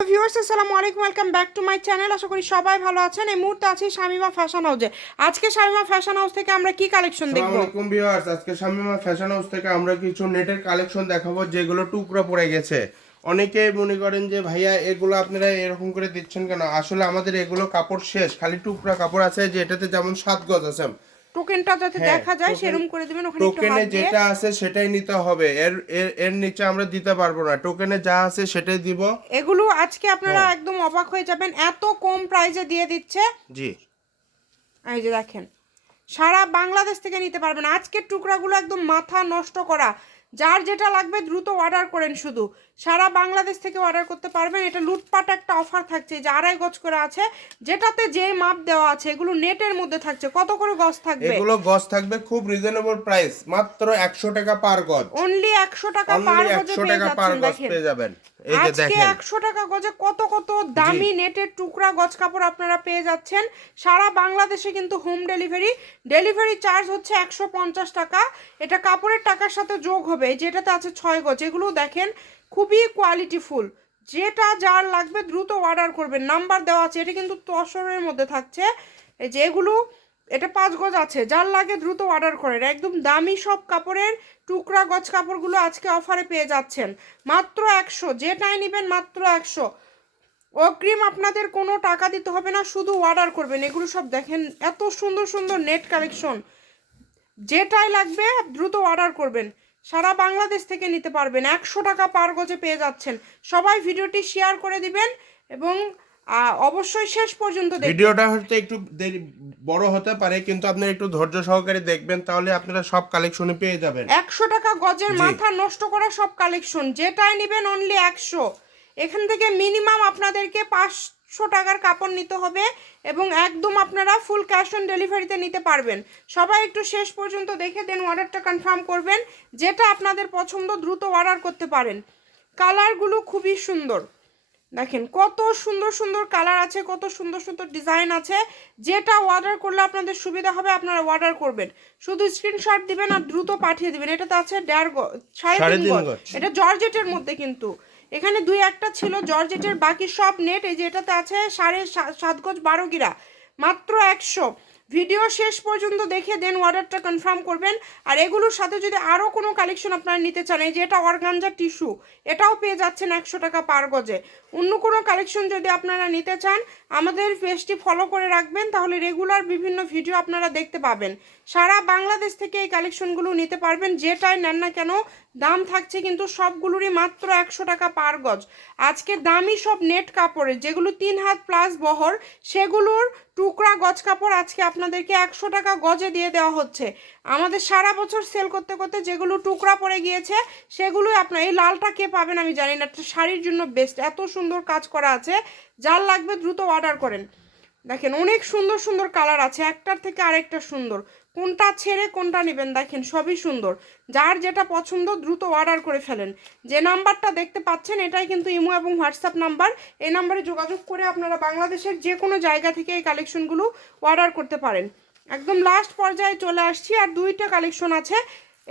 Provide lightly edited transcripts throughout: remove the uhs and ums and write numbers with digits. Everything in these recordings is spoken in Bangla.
ভিউয়ার্স আসসালামু আলাইকুম, welcome back to my channel. আশা করি সবাই ভালো আছেন। এই মুহূর্তে আছি শামিমা ফ্যাশন হাউসে। আজকে শামিমা ফ্যাশন হাউস থেকে আমরা কি কালেকশন দেখব? আসসালামু আলাইকুম ভিউয়ার্স, আজকে শামিমা ফ্যাশন হাউস থেকে আমরা কিছু নেটের কালেকশন দেখাবো যেগুলো টুকরা পড়ে গেছে। অনেকেই মনে করেন যে ভাইয়া এগুলো আপনারা এরকম করে দিচ্ছেন কেন। আসলে আমাদের এগুলো কাপড় শেষ, খালি টুকরা কাপড় আছে, যে এটাতে যেমন 7 গজ আছে। টোকেনটা যাতে হ্যাঁ, দেখা যায় সেরকম করে দিবেন। ওখানে একটু টোকেনে হাত দিয়ে যেটা আছে সেটাই নিতে হবে। এর এর এর নিচে আমরা দিতে পারবো না। টোকেনে যা আছে সেটাই দিব। এগুলো আজকে আপনারা হ্যাঁ একদম অবাক হয়ে যাবেন, এত কম প্রাইসে দিয়ে দিচ্ছে। জি, এই যে দেখেন, সারা বাংলাদেশ থেকে নিতে পারবেন। আজকের টুকরাগুলো একদম মাথা নষ্ট করা। যার যেটা লাগবে দ্রুত অর্ডার করেন, শুধু সারা বাংলাদেশ থেকে অর্ডার করতে পারবেন। এটা লুটপাট একটা অফার থাকছে, যে 2.5 গজ করে আছে, যেটাতে যে মাপ দেওয়া আছে। এগুলো নেটের মধ্যে থাকছে। কত করে গজ থাকবে? এগুলো গজ থাকবে খুব রিজনেবল প্রাইস, মাত্র 100 টাকা পার গজ। অনলি 100 টাকা পার অনলি গজে 100 পেয়ে টাকা পার যাচ্ছেন। গজ দেখেন পেয়ে যাবেন। এই যে আজকে দেখেন 100 টাকা গজে কত কত দামি নেটের টুকরা গজ কাপড় আপনারা পেয়ে যাচ্ছেন। সারা বাংলাদেশে কিন্তু হোম ডেলিভারি চার্জ হচ্ছে 150 টাকা। এটা কাপড়ের টাকার সাথে যোগ হবে। যেটাতে আছে 6 গজ। এগুলো দেখেন খুবই কোয়ালিটিফুল। যেটা যার লাগবে দ্রুত অর্ডার করবেন, নাম্বার দেওয়া আছে। এটা কিন্তু তসরের মধ্যে থাকছে। এই যে এগুলো, এটা 5 গজ আছে। যার লাগে দ্রুত অর্ডার করেন। একদম দামি সব কাপড়ের টুকরা গজ কাপড়গুলো আজকে অফারে পেয়ে যাচ্ছেন মাত্র 100। যেটাই নেবেন মাত্র 100। অগ্রিম আপনাদের কোনো টাকা দিতে হবে না, শুধু অর্ডার করবেন। এগুলো সব দেখেন, এত সুন্দর সুন্দর নেট কালেকশন। যেটাই লাগবে দ্রুত অর্ডার করবেন। সারা বাংলাদেশ থেকে নিতে পারবেন। 100 টাকা পার গজে পেয়ে যাচ্ছেন। সবাই ভিডিওটি শেয়ার করে দিবেন এবং অবশ্যই শেষ পর্যন্ত দেখবেন। ভিডিওটা হচ্ছে একটু দেরি বড় হতে পারে, কিন্তু আপনারা একটু ধৈর্য সহকারে দেখবেন, তাহলে আপনারা সব কালেকশনে পেয়ে যাবেন। 100 টাকা গজের জি, মাথা নষ্ট করা সব কালেকশন। যেটাই নেবেন অনলি 100। এখান থেকে মিনিমাম আপনাদেরকে 500 টাকার কাপড় নিতে হবে এবং একদম আপনারা ফুল ক্যাশ অন ডেলিভারিতে নিতে পারবেন। সবাই একটু শেষ পর্যন্ত দেখে দেন অর্ডারটা কনফার্ম করবেন। যেটা আপনাদের পছন্দ দ্রুত অর্ডার করতে পারেন। কালারগুলো খুবই সুন্দর। দেখেন কত সুন্দর সুন্দর কালার আছে, কত সুন্দর সুন্দর ডিজাইন আছে। যেটা অর্ডার করলে আপনাদের সুবিধা হবে আপনারা অর্ডার করবেন। শুধু স্ক্রিনশট দিবেন আর দ্রুত পাঠিয়ে দিবেন। এটাতে আছে 3.5 3.5 গজ। গজ। এটা জর্জেটের মধ্যে, কিন্তু এখানে 2-1টা ছিল জর্জেটের, বাকি সব নেট। এই যে এটাতে আছে 7.5 গজ 12 গিরা, মাত্র 100। ভিডিও শেষ পর্যন্ত দেখে দেন অর্ডারটা কনফার্ম করবেন। আর এগুলোর সাথে যদি আরও কোনো কালেকশন আপনারা নিতে চান, এই যে এটা অর্গানজা টিস্যু, এটাও পেয়ে যাচ্ছেন 100 টাকা পার গজে। অন্য কোনো কালেকশন যদি আপনারা নিতে চান, আমাদের পেজটি ফলো করে রাখবেন, তাহলে রেগুলার বিভিন্ন ভিডিও আপনারা দেখতে পাবেন। সারা বাংলাদেশ থেকে এই কালেকশনগুলো নিতে পারবেন। যেটাই নেন না কেন দাম থাকছে কিন্তু সবগুলোরই মাত্র 100 টাকা পার গজ। আজকে দামি সব নেট কাপড়ের, যেগুলো 3 হাত প্লাস বহর, সেগুলোর টুকরা গজ কাপড় আজকে আপনাদেরকে 100 টাকা গজে দিয়ে দেওয়া হচ্ছে। আমাদের সারা বছর সেল করতে করতে যেগুলো টুকরা পড়ে গিয়েছে সেগুলোই আপনার, এই লালটা কে পাবেন আমি জানি না, একটা শাড়ির জন্য বেস্ট। এত সুন্দর কাজ করা আছে। যার লাগবে দ্রুত অর্ডার করেন। দেখেন অনেক সুন্দর সুন্দর কালার আছে, একটার থেকে আরেকটা সুন্দর। কোনটা ছেড়ে কোনটা নেবেন, দেখেন সবই সুন্দর। যার যেটা পছন্দ দ্রুত অর্ডার করে ফেলেন। যে নাম্বারটা দেখতে পাচ্ছেন এটাই কিন্তু ইমো এবং হোয়াটসঅ্যাপ নাম্বার। এই নাম্বারে যোগাযোগ করে আপনারা বাংলাদেশের যে কোনো জায়গা থেকে এই কালেকশনগুলো অর্ডার করতে পারেন। একদম লাস্ট পর্যায়ে চলে আসছি, আর 2টা কালেকশন আছে।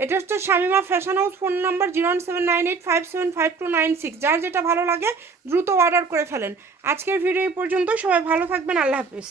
এটা হচ্ছে Shamima fashion house. Phone number 01798575296। যার যেটা ভালো লাগে দ্রুত অর্ডার করে ফেলেন। আজকের ভিডিও এই পর্যন্ত। সবাই ভালো থাকবেন। আল্লাহ হাফিজ।